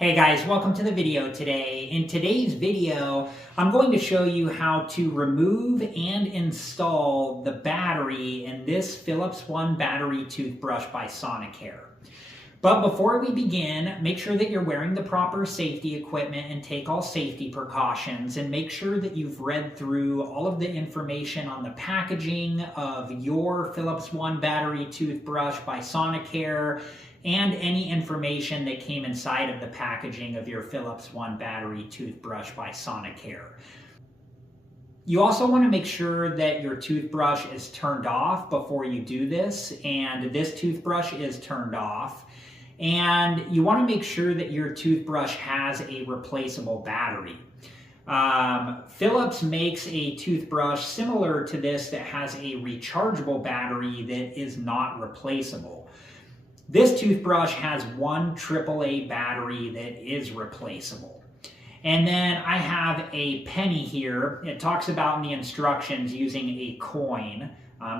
Hey guys, welcome to the video today. In today's video, I'm going to show you how to remove and install the battery in this Philips One battery toothbrush by Sonicare. But before we begin, make sure that you're wearing the proper safety equipment and take all safety precautions, and make sure that you've read through all of the information on the packaging of your Philips One battery toothbrush by Sonicare and any information that came inside of the packaging of your Philips One battery toothbrush by Sonicare. You also want to make sure that your toothbrush is turned off before you do this, and this toothbrush is turned off. And you want to make sure that your toothbrush has a replaceable battery. Philips makes a toothbrush similar to this that has a rechargeable battery that is not replaceable. This toothbrush has one AAA battery that is replaceable. And then I have a penny here. It talks about in the instructions using a coin.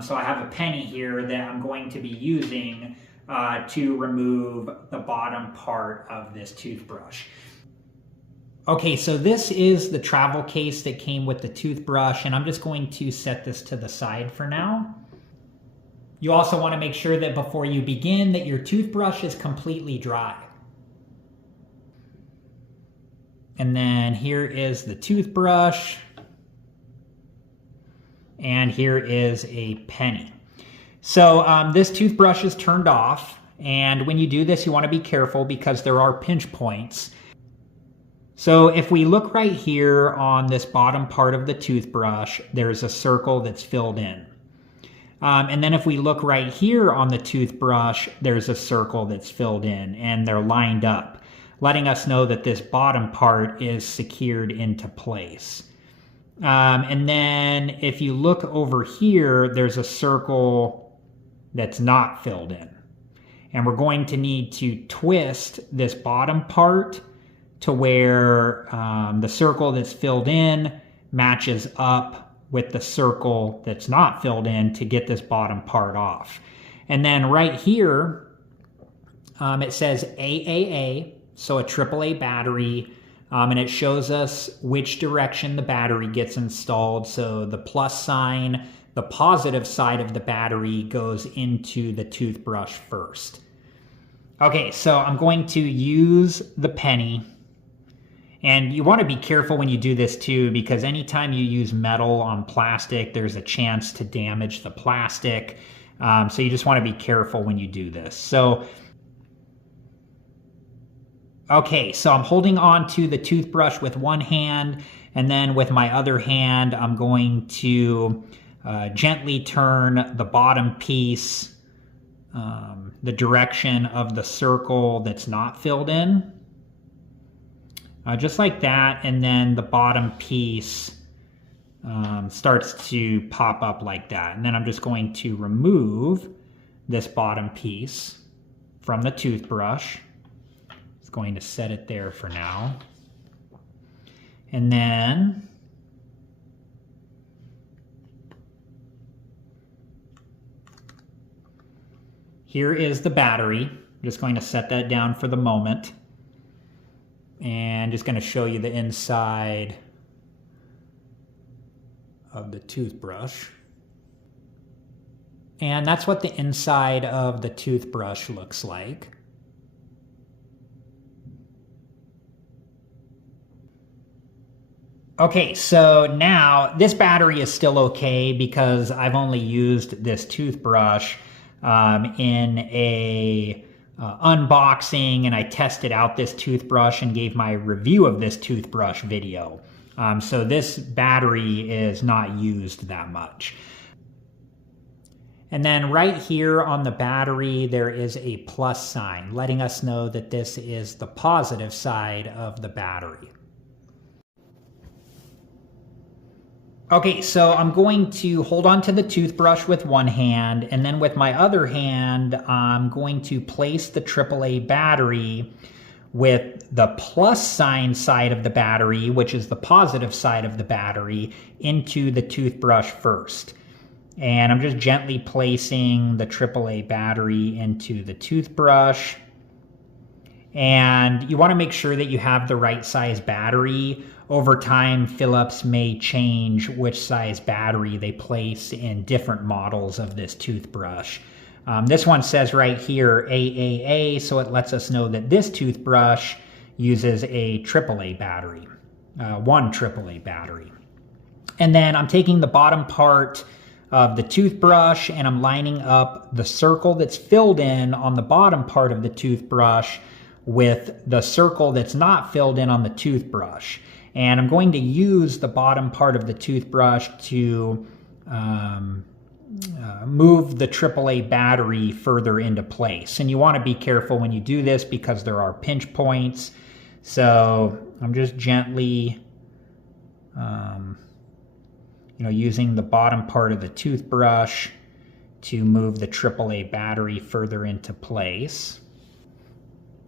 So I have a penny here that I'm going to be using to remove the bottom part of this toothbrush. Okay, so this is the travel case that came with the toothbrush, and I'm just going to set this to the side for now. You also want to make sure that before you begin that your toothbrush is completely dry. And then here is the toothbrush. And here is a penny. So this toothbrush is turned off. And when you do this, you want to be careful because there are pinch points. So if we look right here on this bottom part of the toothbrush, there's a circle that's filled in. And then if we look right here on the toothbrush, there's a circle that's filled in and they're lined up, letting us know that this bottom part is secured into place. And then if you look over here, there's a circle that's not filled in. And we're going to need to twist this bottom part to where the circle that's filled in matches up with the circle that's not filled in to get this bottom part off. And then right here, it says AAA, so a AAA battery, and it shows us which direction the battery gets installed. So the plus sign, the positive side of the battery goes into the toothbrush first. Okay, so I'm going to use the penny. And you want to be careful when you do this too, because anytime you use metal on plastic, there's a chance to damage the plastic. So you just want to be careful when you do this. So, okay, so I'm holding on to the toothbrush with one hand, and then with my other hand, I'm going to gently turn the bottom piece, the direction of the circle that's not filled in. Just like that, and then the bottom piece starts to pop up like that. And then I'm just going to remove this bottom piece from the toothbrush. Just going to set it there for now. And then here is the battery. I'm just going to set that down for the moment. And just going to show you the inside of the toothbrush. And that's what the inside of the toothbrush looks like. Okay, so now this battery is still okay because I've only used this toothbrush in a unboxing, and I tested out this toothbrush and gave my review of this toothbrush video. So this battery is not used that much. And then right here on the battery, there is a plus sign, letting us know that this is the positive side of the battery. Okay, so I'm going to hold on to the toothbrush with one hand, and then with my other hand, I'm going to place the AAA battery with the plus sign side of the battery, which is the positive side of the battery, into the toothbrush first. And I'm just gently placing the AAA battery into the toothbrush. And you want to make sure that you have the right size battery. Over time, Philips may change which size battery they place in different models of this toothbrush. This one says right here AAA, so it lets us know that this toothbrush uses a AAA battery, one AAA battery. And then I'm taking the bottom part of the toothbrush and I'm lining up the circle that's filled in on the bottom part of the toothbrush with the circle that's not filled in on the toothbrush. And I'm going to use the bottom part of the toothbrush to move the AAA battery further into place. And you want to be careful when you do this because there are pinch points. So I'm just gently using the bottom part of the toothbrush to move the AAA battery further into place.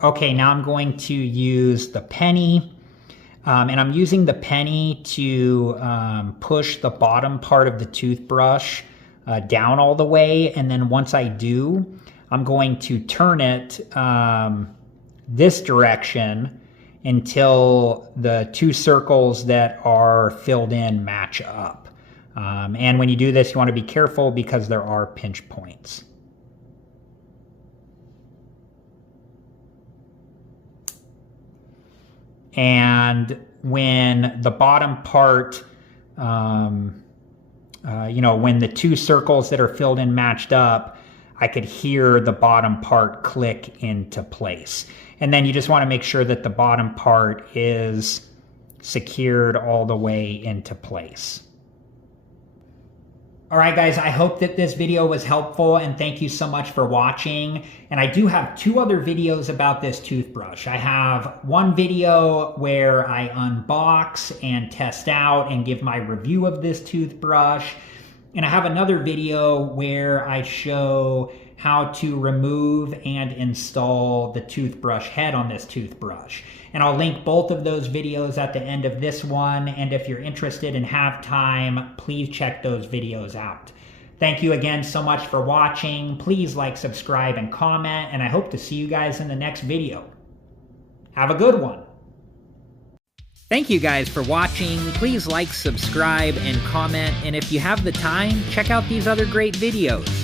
Okay, now I'm going to use the penny, and I'm using the penny to push the bottom part of the toothbrush down all the way, and then once I do, I'm going to turn it this direction until the two circles that are filled in match up. And when you do this, you want to be careful because there are pinch points. And when the bottom part, when the two circles that are filled in matched up, I could hear the bottom part click into place. And then you just want to make sure that the bottom part is secured all the way into place. All right, guys, I hope that this video was helpful and thank you so much for watching. And I do have two other videos about this toothbrush. I have one video where I unbox and test out and give my review of this toothbrush. And I have another video where I show how to remove and install the toothbrush head on this toothbrush. And I'll link both of those videos at the end of this one. And if you're interested and have time, please check those videos out. Thank you again so much for watching. Please like, subscribe, and comment. And I hope to see you guys in the next video. Have a good one. Thank you guys for watching. Please like, subscribe, and comment. And if you have the time, check out these other great videos.